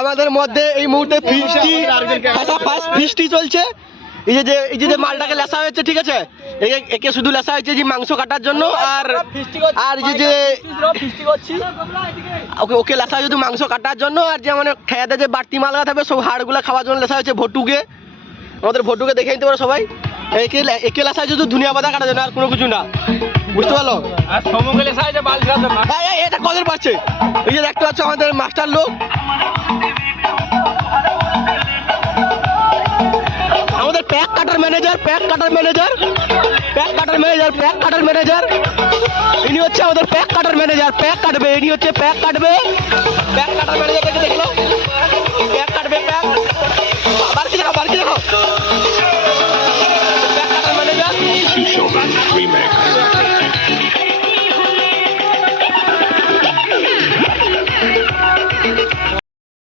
আমাদের মধ্যে এই মুহূর্তে ফিস্টি চলছে। এই যে মালটাকে লেসা হয়েছে, ঠিক আছে, একে শুধু লেসা হয়েছে যে মাংস কাটার জন্য, আর যে ওকে লেসা হয়েছে মাংস কাটার জন্য, আর যে মানে খেয়াতে যে বাড়তি মালগা থাকবে সব হাড়গুলো খাওয়ার জন্য লেসা হয়েছে ভটুকে। আমাদের ভটুকে দেখে নিতে পারো সবাই। একে লেসা হয়েছে শুধু ধুনিয়া পাতা কাটার জন্য, আর কোনো কিছু না, বুঝতে পারলো? এটা কদের পাচ্ছে। এই যে দেখতে পাচ্ছ আমাদের মাস্টার লোক, আমাদের প্যাক কাটার ম্যানেজার ইনি হচ্ছে আমাদের প্যাক কাটার ম্যানেজার। প্যাক কাটবে, ইনি হচ্ছে প্যাক কাটবে। প্যাক কাটার ম্যানেজার দেখলো।